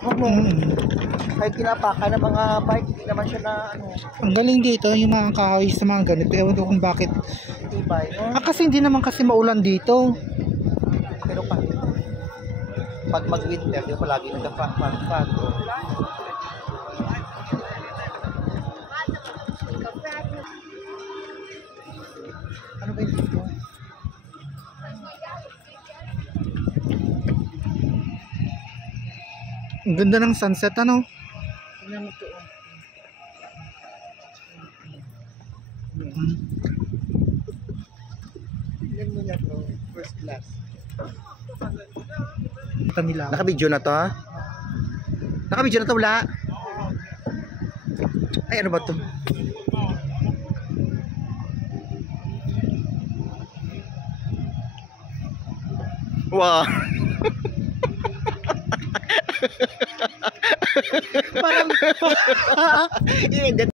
Kahit kinapaka ng mga bike, hindi naman siya na ano. Ang galing dito, yung mga kahoy sa mga ganito. Ewan ko kung bakit. Tibay, no? Kasi hindi naman kasi maulan dito. Pero pag mag-winter, di ba palagi nagka-fag. Ano ba dito? Ang ganda ng sunset, ano? Tingnan mo to. Tingnan mo niya to. First class. Naka-video na to, ha? Naka-video na to, wala? Ay, ano ba to? Wow! Parang